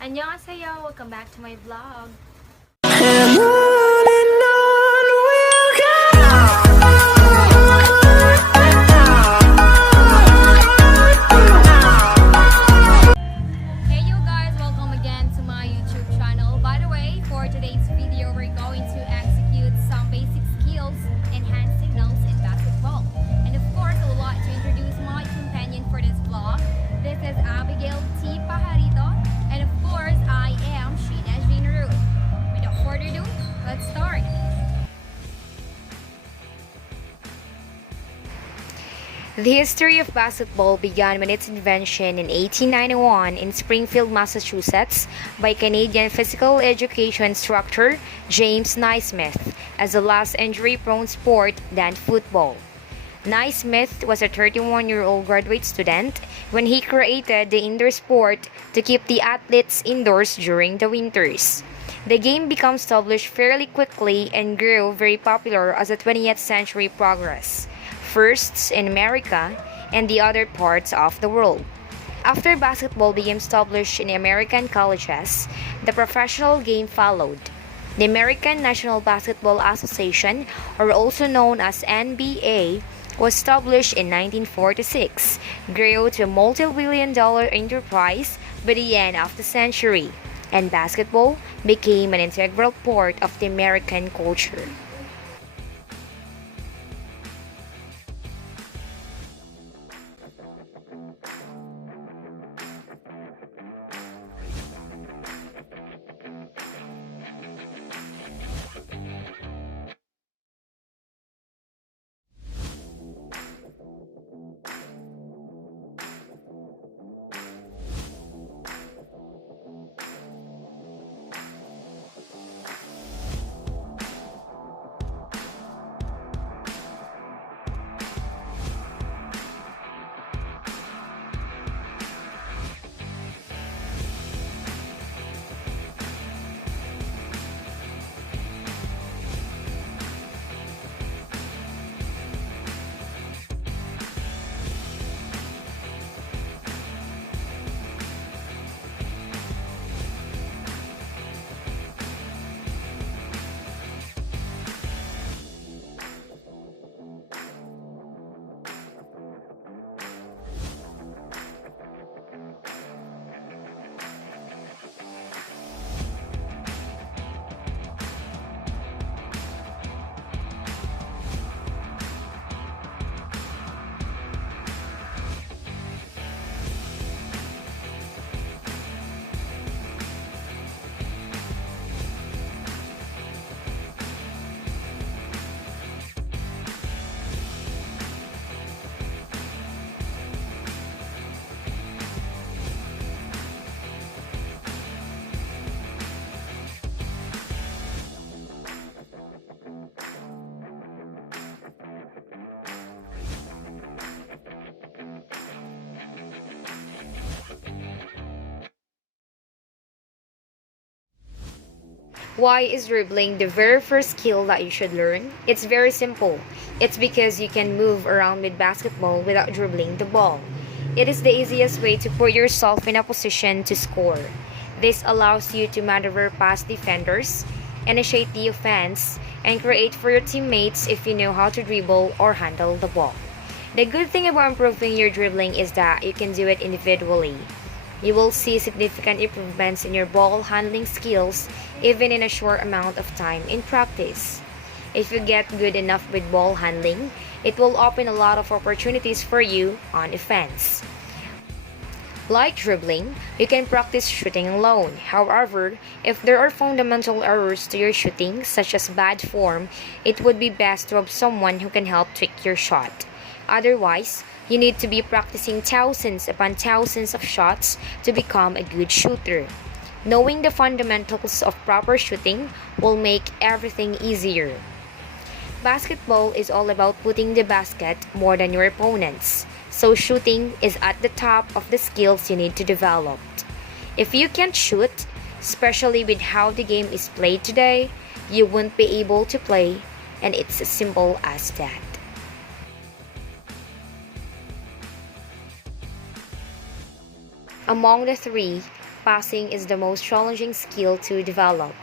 Annyeonghaseyo! Welcome back to my vlog. And on we'll go. Hey you guys! Welcome again to my YouTube channel. By the way, for today's video, we're going to execute some basic skills and hand signals in basketball. And of course, I would like to introduce my companion for this vlog. This is Abigail T. Pajarito. And of course, I am Sheena Jean. Without further ado, let's start! The history of basketball began with its invention in 1891 in Springfield, Massachusetts by Canadian physical education instructor James Naismith as a less injury-prone sport than football. Naismith was a 31-year-old graduate student when he created the indoor sport to keep the athletes indoors during the winters. The game became established fairly quickly and grew very popular as the 20th century progressed, first in America and the other parts of the world. After basketball became established in American colleges, the professional game followed. The American National Basketball Association, or also known as NBA, was established in 1946, grew to a multi-billion-dollar enterprise by the end of the century, and basketball became an integral part of the American culture. Why is dribbling the very first skill that you should learn? It's very simple. It's because you can move around with basketball without dribbling the ball. It is the easiest way to put yourself in a position to score. This allows you to maneuver past defenders, initiate the offense, and create for your teammates if you know how to dribble or handle the ball. The good thing about improving your dribbling is that you can do it individually. You will see significant improvements in your ball handling skills even in a short amount of time in practice. If you get good enough with ball handling, it will open a lot of opportunities for you on offense. Like dribbling, you can practice shooting alone. However, if there are fundamental errors to your shooting, such as bad form, it would be best to have someone who can help tweak your shot. Otherwise, you need to be practicing thousands upon thousands of shots to become a good shooter. Knowing the fundamentals of proper shooting will make everything easier. Basketball is all about putting the basket more than your opponents, so shooting is at the top of the skills you need to develop. If you can't shoot, especially with how the game is played today, you won't be able to play, and it's as simple as that. Among the three, passing is the most challenging skill to develop.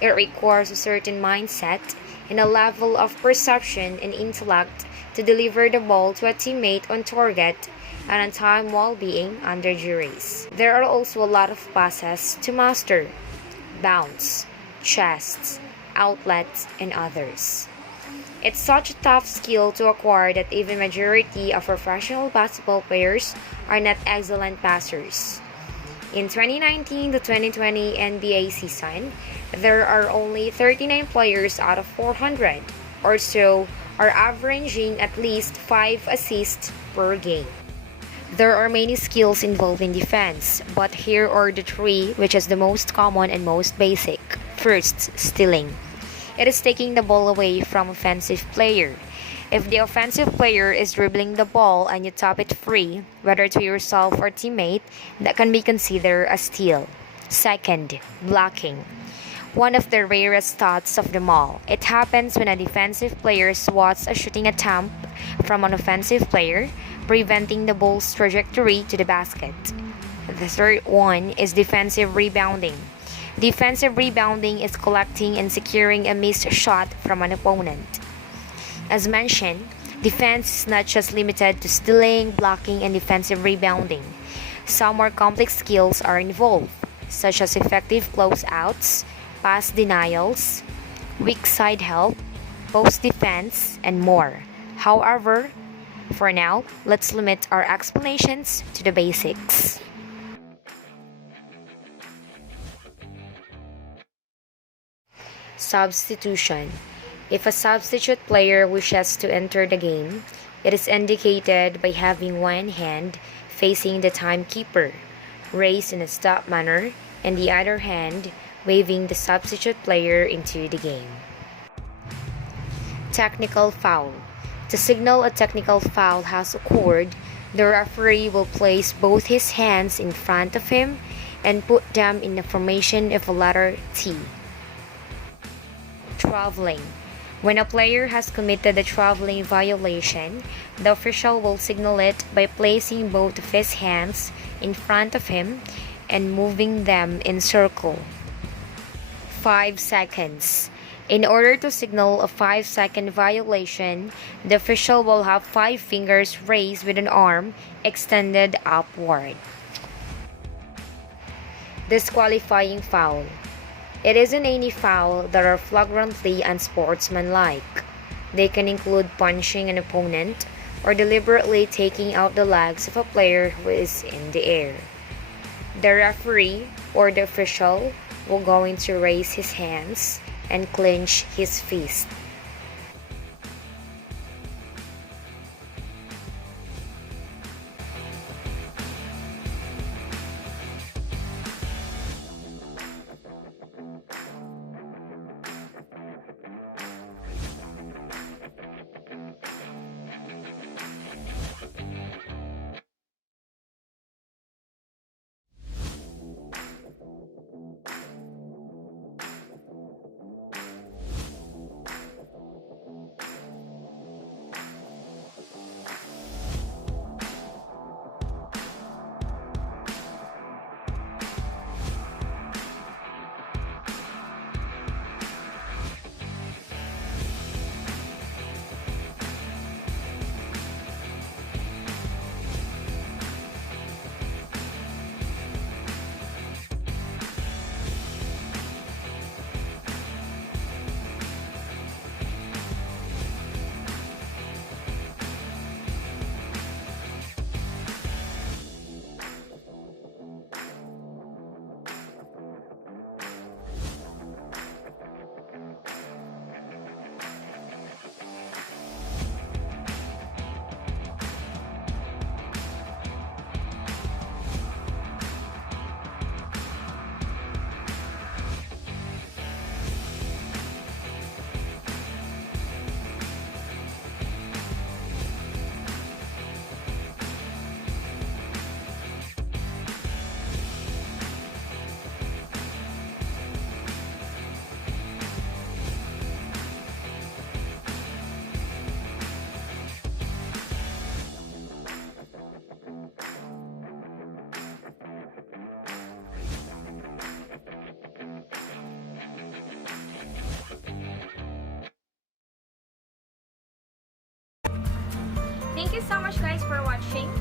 It requires a certain mindset and a level of perception and intellect to deliver the ball to a teammate on target and on time while being under duress. There are also a lot of passes to master: bounce, chests, outlets, and others. It's such a tough skill to acquire that even majority of professional basketball players are not excellent passers. In 2019 to 2020 NBA season, there are only 39 players out of 400 or so are averaging at least 5 assists per game. There are many skills involved in defense, but here are the three which is the most common and most basic. First, stealing. It is taking the ball away from offensive player. If the offensive player is dribbling the ball and you tap it free, whether to yourself or teammate, that can be considered a steal. Second, blocking. One of the rarest thoughts of them all. It happens when a defensive player swats a shooting attempt from an offensive player, preventing the ball's trajectory to the basket. The third one is defensive rebounding. Defensive rebounding is collecting and securing a missed shot from an opponent. As mentioned, defense is not just limited to stealing, blocking, and defensive rebounding. Some more complex skills are involved, such as effective closeouts, pass denials, weak side help, post defense, and more. However, for now, let's limit our explanations to the basics. Substitution. If a substitute player wishes to enter the game, it is indicated by having one hand facing the timekeeper, raised in a stop manner, and the other hand waving the substitute player into the game. Technical foul. To signal a technical foul has occurred, the referee will place both his hands in front of him and put them in the formation of a letter T. Traveling. When a player has committed a traveling violation, the official will signal it by placing both of his hands in front of him and moving them in circle. 5 seconds. In order to signal a 5-second violation, the official will have 5 fingers raised with an arm extended upward. Disqualifying foul. It isn't any foul that are flagrantly unsportsmanlike. They can include punching an opponent or deliberately taking out the legs of a player who is in the air. The referee or the official will going to raise his hands and clench his fist. for watching.